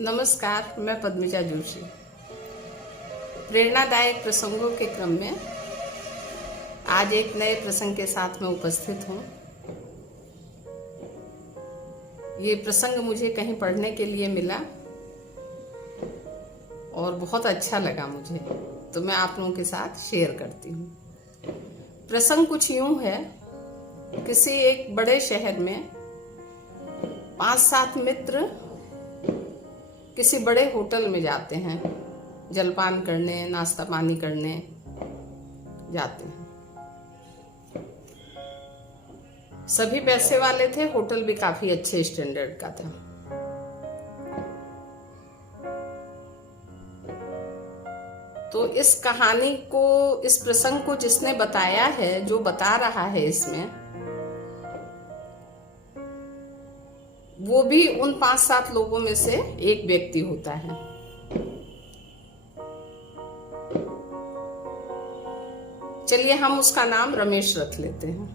नमस्कार, मैं पद्मिजा जोशी। प्रेरणादायक प्रसंगों के क्रम में आज एक नए प्रसंग के साथ मैं उपस्थित हूँ। ये प्रसंग मुझे कहीं पढ़ने के लिए मिला और बहुत अच्छा लगा मुझे, तो मैं आप लोगों के साथ शेयर करती हूँ। प्रसंग कुछ यूं है, किसी एक बड़े शहर में 5-7 मित्र किसी बड़े होटल में जाते हैं, जलपान करने, नाश्ता पानी करने जाते हैं। सभी पैसे वाले थे, होटल भी काफी अच्छे स्टैंडर्ड का था। तो इस कहानी को, इस प्रसंग को जिसने बताया है, जो बता रहा है इसमें, वो भी उन 5-7 लोगों में से एक व्यक्ति होता है। चलिए हम उसका नाम रमेश रख लेते हैं,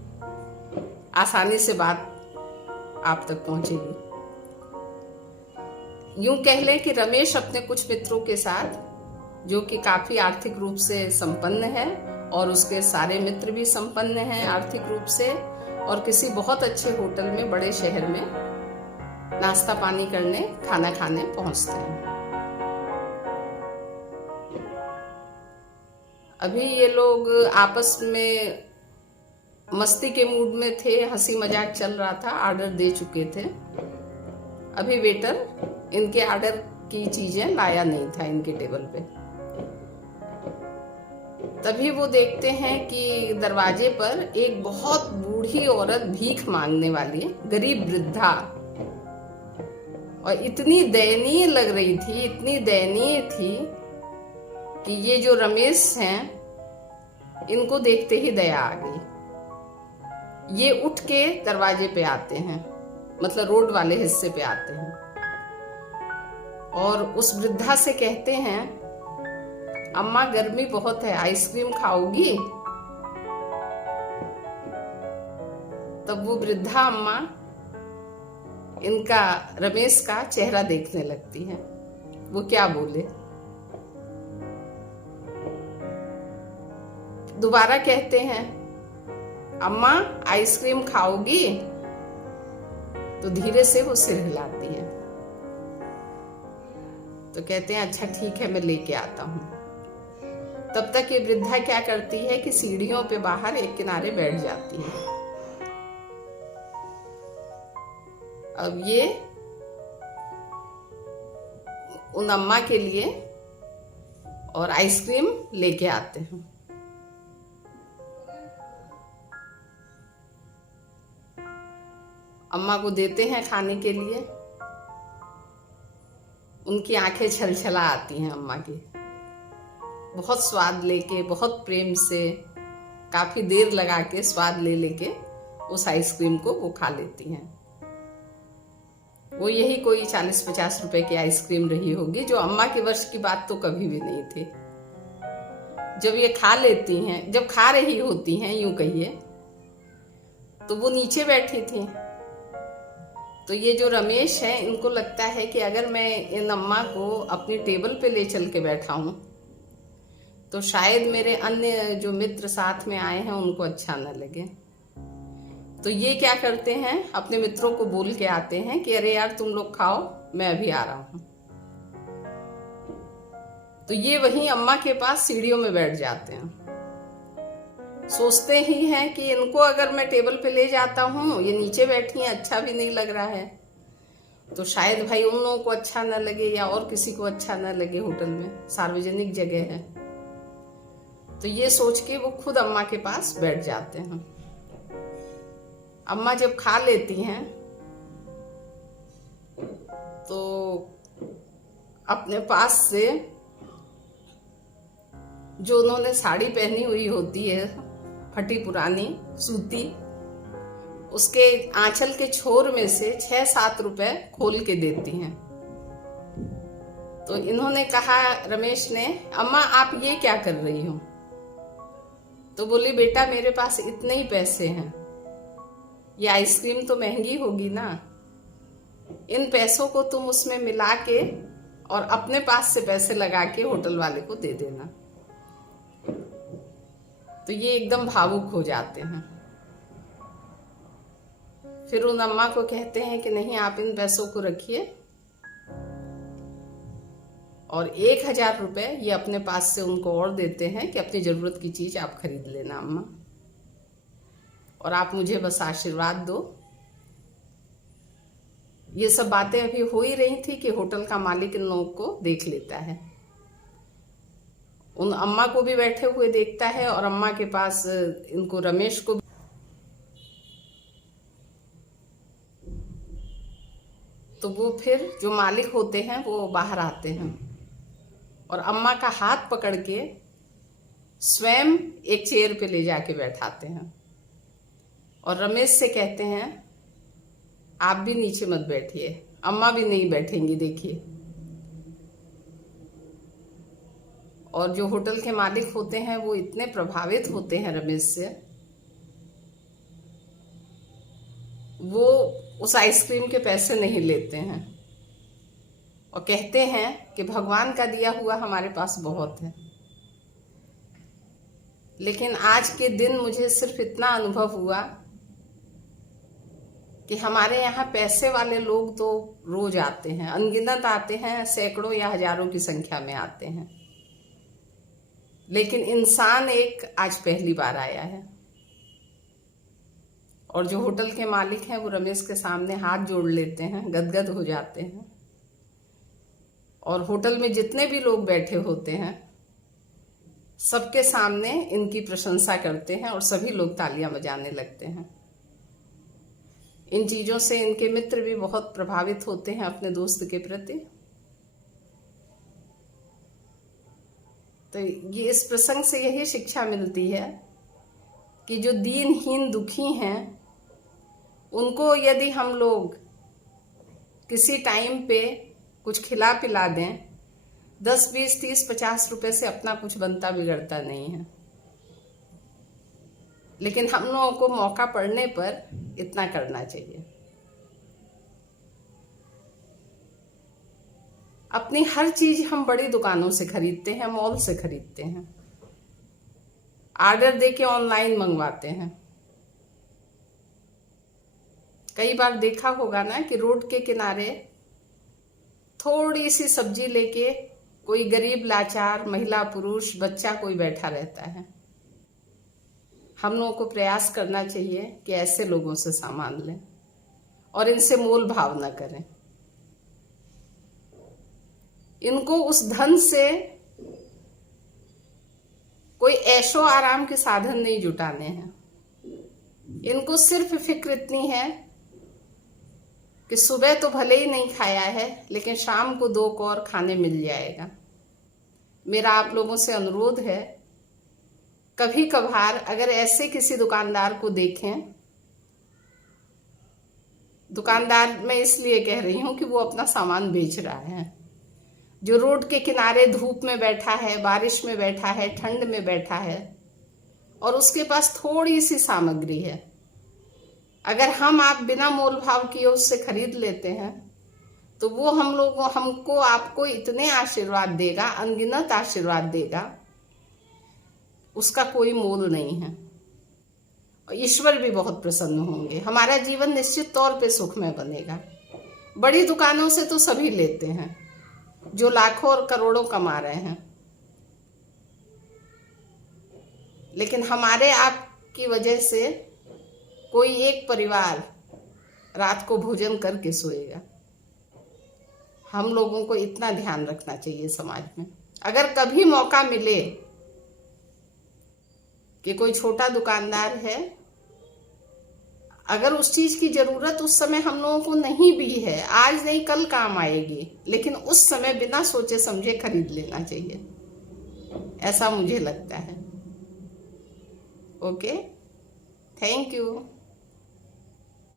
आसानी से बात आप तक पहुंचेगी। यूं कह लें कि रमेश अपने कुछ मित्रों के साथ, जो कि काफी आर्थिक रूप से संपन्न है और उसके सारे मित्र भी संपन्न हैं आर्थिक रूप से, और किसी बहुत अच्छे होटल में, बड़े शहर में नाश्ता पानी करने, खाना खाने पहुंचते हैं। अभी ये लोग आपस में मस्ती के मूड में थे, हंसी मजाक चल रहा था, ऑर्डर दे चुके थे। अभी वेटर इनके ऑर्डर की चीजें लाया नहीं था इनके टेबल पे। तभी वो देखते हैं कि दरवाजे पर एक बहुत बूढ़ी औरत भीख मांगने वाली, गरीब वृद्धा, और इतनी दयनीय लग रही थी, इतनी दयनीय थी कि ये जो रमेश हैं, इनको देखते ही दया आ गई। ये उठ के दरवाजे पे आते हैं, मतलब रोड वाले हिस्से पे आते हैं, और उस वृद्धा से कहते हैं, अम्मा गर्मी बहुत है, आइसक्रीम खाओगी? तब वो वृद्धा अम्मा इनका, रमेश का चेहरा देखने लगती है। वो क्या बोले, दोबारा कहते हैं, अम्मा आइसक्रीम खाओगी? तो धीरे से वो सिर हिलाती है। तो कहते हैं, अच्छा ठीक है, मैं लेके आता हूं। तब तक ये वृद्धा क्या करती है कि सीढ़ियों पे बाहर एक किनारे बैठ जाती है। अब ये उन अम्मा के लिए और आइसक्रीम लेके आते हैं। अम्मा को देते हैं खाने के लिए। उनकी आंखें छलछला आती हैं अम्मा की, बहुत स्वाद लेके, बहुत प्रेम से, काफी देर लगा के स्वाद ले लेके उस आइसक्रीम को वो खा लेती हैं। वो यही कोई 40-50 रुपए की आइसक्रीम रही होगी, जो अम्मा के वर्ष की बात तो कभी भी नहीं थी। जब ये खा लेती हैं, जब खा रही होती हैं, यूं कहिए, तो वो नीचे बैठी थी। तो ये जो रमेश है, इनको लगता है कि अगर मैं इन अम्मा को अपनी टेबल पे ले चल के बैठा हूं, तो शायद मेरे अन्य जो मित्र साथ में आए हैं उनको अच्छा न लगे। तो ये क्या करते हैं, अपने मित्रों को बोल के आते हैं कि अरे यार तुम लोग खाओ, मैं अभी आ रहा हूं। तो ये वहीं अम्मा के पास सीढ़ियों में बैठ जाते हैं। सोचते ही हैं कि इनको अगर मैं टेबल पे ले जाता हूं, ये नीचे बैठी हैं, अच्छा भी नहीं लग रहा है, तो शायद भाई उन लोगों को अच्छा न लगे या और किसी को अच्छा न लगे। होटल में सार्वजनिक जगह है। तो ये सोच के वो खुद अम्मा के पास बैठ जाते हैं। अम्मा जब खा लेती हैं तो अपने पास से जो उन्होंने साड़ी पहनी हुई होती है, फटी पुरानी सूती, उसके आंचल के छोर में से 6-7 रुपए खोल के देती हैं। तो इन्होंने कहा, रमेश ने, अम्मा आप ये क्या कर रही हो? तो बोली, बेटा मेरे पास इतने ही पैसे हैं, ये आइसक्रीम तो महंगी होगी ना, इन पैसों को तुम उसमें मिला के और अपने पास से पैसे लगा के होटल वाले को दे देना। तो ये एकदम भावुक हो जाते हैं। फिर उन अम्मा को कहते हैं कि नहीं, आप इन पैसों को रखिए और 1000 रुपये ये अपने पास से उनको और देते हैं कि अपनी जरूरत की चीज आप खरीद लेना अम्मा, और आप मुझे बस आशीर्वाद दो। ये सब बातें अभी हो ही रही थी कि होटल का मालिक इन लोगों को देख लेता है, उन अम्मा को भी बैठे हुए देखता है और अम्मा के पास इनको रमेश को। तो वो फिर जो मालिक होते हैं वो बाहर आते हैं और अम्मा का हाथ पकड़ के स्वयं एक चेयर पे ले जाके बैठाते हैं और रमेश से कहते हैं आप भी नीचे मत बैठिए, अम्मा भी नहीं बैठेंगी देखिए। और जो होटल के मालिक होते हैं वो इतने प्रभावित होते हैं रमेश से, वो उस आइसक्रीम के पैसे नहीं लेते हैं और कहते हैं कि भगवान का दिया हुआ हमारे पास बहुत है। लेकिन आज के दिन मुझे सिर्फ इतना अनुभव हुआ कि हमारे यहाँ पैसे वाले लोग तो रोज आते हैं, अनगिनत आते हैं, सैकड़ों या हजारों की संख्या में आते हैं, लेकिन इंसान एक आज पहली बार आया है। और जो होटल के मालिक हैं वो रमेश के सामने हाथ जोड़ लेते हैं, गदगद हो जाते हैं और होटल में जितने भी लोग बैठे होते हैं सबके सामने इनकी प्रशंसा करते हैं और सभी लोग तालियां बजाने लगते हैं। इन चीजों से इनके मित्र भी बहुत प्रभावित होते हैं अपने दोस्त के प्रति। तो ये इस प्रसंग से यही शिक्षा मिलती है कि जो दीनहीन दुखी हैं उनको यदि हम लोग किसी टाइम पे कुछ खिला पिला दें, 10, 20, 30, 50 रुपए से अपना कुछ बनता बिगड़ता नहीं है। लेकिन हम लोगों को मौका पड़ने पर इतना करना चाहिए। अपनी हर चीज हम बड़ी दुकानों से खरीदते हैं, मॉल से खरीदते हैं, ऑर्डर देके ऑनलाइन मंगवाते हैं। कई बार देखा होगा ना कि रोड के किनारे थोड़ी सी सब्जी लेके कोई गरीब लाचार महिला, पुरुष, बच्चा कोई बैठा रहता है। हम लोगों को प्रयास करना चाहिए कि ऐसे लोगों से सामान लें और इनसे मोल भाव न करें। इनको उस धन से कोई ऐशो आराम के साधन नहीं जुटाने हैं। इनको सिर्फ फिक्र इतनी है कि सुबह तो भले ही नहीं खाया है लेकिन शाम को 2 कौर खाने मिल जाएगा। मेरा आप लोगों से अनुरोध है, कभी कभार अगर ऐसे किसी दुकानदार को देखें, दुकानदार मैं इसलिए कह रही हूं कि वो अपना सामान बेच रहा है, जो रोड के किनारे धूप में बैठा है, बारिश में बैठा है, ठंड में बैठा है और उसके पास थोड़ी सी सामग्री है, अगर हम आप बिना मोल भाव किए उससे खरीद लेते हैं तो वो हमको आपको इतने आशीर्वाद देगा, अनगिनत आशीर्वाद देगा, उसका कोई मोल नहीं है। और ईश्वर भी बहुत प्रसन्न होंगे, हमारा जीवन निश्चित तौर पे सुखमय बनेगा। बड़ी दुकानों से तो सभी लेते हैं जो लाखों और करोड़ों कमा रहे हैं, लेकिन हमारे आपकी वजह से कोई एक परिवार रात को भोजन करके सोएगा। हम लोगों को इतना ध्यान रखना चाहिए समाज में। अगर कभी मौका मिले कि कोई छोटा दुकानदार है, अगर उस चीज की जरूरत उस समय हम लोगों को नहीं भी है, आज नहीं कल काम आएगी, लेकिन उस समय बिना सोचे समझे खरीद लेना चाहिए, ऐसा मुझे लगता है। Okay, thank you.